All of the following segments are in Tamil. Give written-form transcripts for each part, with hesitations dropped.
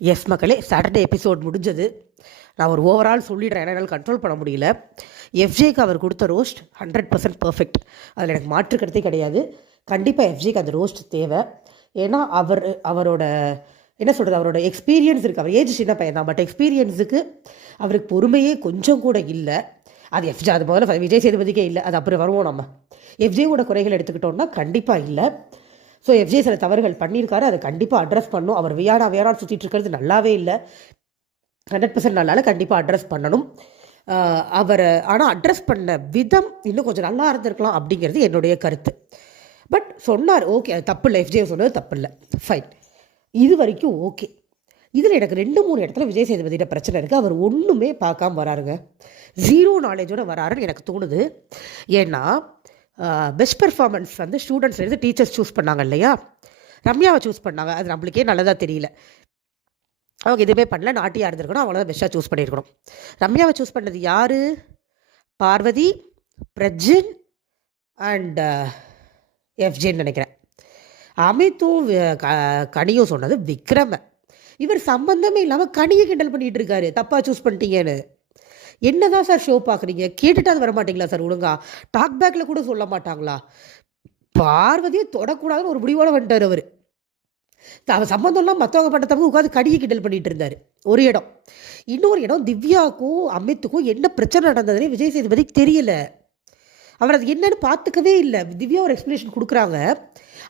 எஸ் மக்களே, சாட்டர்டே எபிசோட் முடிஞ்சது. நான் ஒரு ஓவரால் சொல்லிடுறேன், ஏன்னா என்னால் கண்ட்ரோல் பண்ண முடியல. எஃப்ஜேக்கு அவர் கொடுத்த ரோஸ்ட் 100% பர்ஃபெக்ட். அதில் எனக்கு மாற்று கருத்தே கிடையாது. கண்டிப்பாக எஃப்ஜேக்கு அந்த ரோஸ்ட் தேவை. ஏன்னா அவரோட என்ன சொல்கிறது, அவரோட எக்ஸ்பீரியன்ஸ் இருக்குது. அவர் ஏஜ் சின்ன பையன் தான், பட் எக்ஸ்பீரியன்ஸுக்கு அவருக்கு பொறுமையே கொஞ்சம் கூட இல்லை. அது எஃப்ஜே, அது முதல்ல விஜய் சேதுபதிக்கே இல்லை. அது அப்புறம் வருவோம். நம்ம எஃப்ஜேவோட குறைகள் எடுத்துக்கிட்டோம்னா கண்டிப்பாக இல்லை. ஸோ எஃப்ஜே சில தவறுகள் பண்ணியிருக்காரு, அதை கண்டிப்பாக அட்ரஸ் பண்ணும். அவர் வியாடாக சுற்றிட்டு இருக்கிறது நல்லாவே இல்லை. 100% நல்லால கண்டிப்பாக அட்ரஸ் பண்ணணும் அவரை. ஆனால் அட்ரஸ் பண்ண விதம் இன்னும் கொஞ்சம் நல்லா இருந்திருக்கலாம் அப்படிங்கிறது என்னுடைய கருத்து. பட் சொன்னார், ஓகே, அது தப்பு இல்லை. எஃப்ஜே சொன்னது தப்பு இல்லை, ஃபைன். இது வரைக்கும் ஓகே. இதில் எனக்கு 2-3 இடத்துல விஜய் சேதுபதியோட பிரச்சனை இருக்குது. அவர் ஒன்றுமே பார்க்காம வராருங்க, ஜீரோ நாலேஜோடு வராருன்னு எனக்கு தோணுது. ஏன்னா பெஸ்ட் பெர்ஃபார்மன்ஸ் வந்து ஸ்டூடெண்ட்ஸ்லேருந்து டீச்சர்ஸ் சூஸ் பண்ணாங்க இல்லையா, ரம்யாவை சூஸ் பண்ணாங்க. அது நம்மளுக்கே நல்லதாக தெரியல. அவங்க எதுவுமே பண்ணல, நாட்டியாக இருந்திருக்கணும், அவங்கள தான் பெஸ்ட்டாக சூஸ் பண்ணியிருக்கணும். ரம்யாவை சூஸ் பண்ணது யார்? பார்வதி, பிரஜின் அண்ட் எஃப்ஜேன்னு நினைக்கிறேன். அமித்தும் கனியும் சொன்னது விக்ரம. இவர் சம்பந்தமே இல்லாமல் கனியை கிண்டல் பண்ணிகிட்டு இருக்காரு, தப்பாக சூஸ் பண்ணிட்டீங்கன்னு. என்னதான் சார் ஷோ பார்க்குறீங்க? கேட்டுட்டு அது வரமாட்டீங்களா சார்? ஒழுங்கா டாக் பேக்கில் கூட சொல்ல மாட்டாங்களா? பார்வதியை தொடக்கூடாதுன்னு ஒரு முடிவோடு வந்துட்டார் அவர். அவன் சம்மந்தம்லாம் மற்றவங்க பண்ண தப்பு உட்காந்து கடியை கிண்டல் பண்ணிட்டு இருந்தார் ஒரு இடம். இன்னொரு இடம், திவ்யாவுக்கும் அமித்துக்கும் என்ன பிரச்சனை நடந்ததுன்னே விஜய் சேதுபதிக்கு தெரியல. அவர் அது என்னன்னு பார்த்துக்கவே இல்லை. திவ்யா ஒரு எக்ஸ்ப்ளனேஷன் கொடுக்குறாங்க,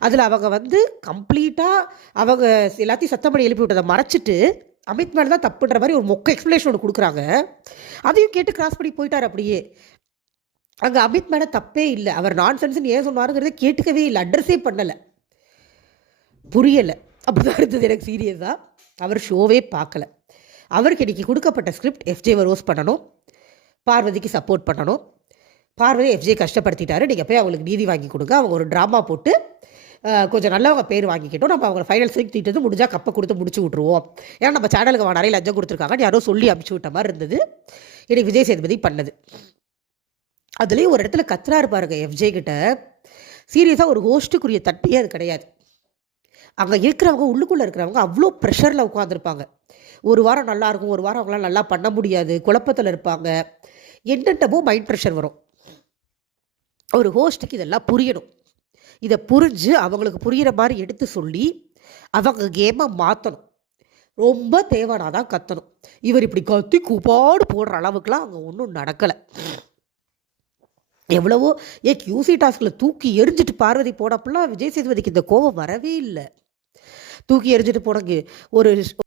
அதில் அவங்க வந்து கம்ப்ளீட்டாக அவங்க எல்லாத்தையும் சத்தம் பண்ணி எழுப்பி விட்டதை மறைச்சிட்டு அமித் மேலே தான் தப்புன்ற மாதிரி ஒரு மொக்க எக்ஸ்ப்ளனேஷன் ஒன்று கொடுக்குறாங்க. அதையும் கேட்டு கிராஸ் பண்ணி போயிட்டார் அப்படியே. அங்கே அமித் மேலே தப்பே இல்லை, அவர் நான் சென்ஸ்ன்னு ஏன் சொன்னாருங்கிறத கேட்டுக்கவே இல்லை, அட்ரஸே பண்ணலை, புரியலை. அப்படிதான் இருந்தது எனக்கு சீரியஸாக. அவர் ஷோவே பார்க்கல. அவருக்கு இன்றைக்கி கொடுக்கப்பட்ட ஸ்கிரிப்ட் எஃப்ஜேவை ரோஸ் பண்ணணும், பார்வதிக்கு சப்போர்ட் பண்ணணும். பார்வதி எஃப்ஜே கஷ்டப்படுத்திட்டாரு, நீங்கள் போய் அவங்களுக்கு நீதி வாங்கி கொடுங்க. அவங்க ஒரு ட்ராமா போட்டு கொஞ்சம் நல்லவங்க பேர் வாங்கிக்கிட்டோம், நம்ம அவங்க ஃபைனல் வரைக்கும் தீட்டது முடிஞ்சால் கப்பை கொடுத்து முடிச்சு விட்ருவோம். ஏன்னா நம்ம சேனலுக்கு நிறைய லஞ்சம் கொடுத்துருக்காங்கன்னு யாரோ சொல்லி அனுப்பிச்சி விட்ட மாதிரி இருந்தது இன்னைக்கு விஜய் சேதுபதி பண்ணது. அதுலேயும் ஒரு இடத்துல கத்துறாரு பாருங்க எஃப்ஜே கிட்ட. சீரியஸாக ஒரு ஹோஸ்ட்டுக்குரிய தட்டியே அது கிடையாது. அங்கே இருக்கிறவங்க, உள்ளுக்குள்ளே இருக்கிறவங்க அவ்வளோ ப்ரெஷரில் உட்காந்துருப்பாங்க. ஒரு வாரம் நல்லாயிருக்கும், ஒரு வாரம் அவங்களாம் நல்லா பண்ண முடியாது, குழப்பத்தில் இருப்பாங்க, என்னென்னமோ மைண்ட் ப்ரெஷர் வரும். ஒரு ஹோஸ்ட்டுக்கு இதெல்லாம் புரியணும். இதை புரிஞ்சு அவங்களுக்கு புரிகிற மாதிரி எடுத்து சொல்லி அவங்க கேமை மாற்றணும். ரொம்ப தேவைனாதான் கத்தணும். இவர் இப்படி கத்தி கூப்பாடு போடுற அளவுக்குலாம் அங்கே ஒன்றும் நடக்கலை. எவ்வளவோ கியூசி டாஸ்கில் தூக்கி எரிஞ்சிட்டு பார்வதி போனப்பெல்லாம் விஜய் சேதுபதிக்கு இந்த கோபம் வரவே இல்லை. தூக்கி எரிஞ்சிட்டு போனங்க ஒரு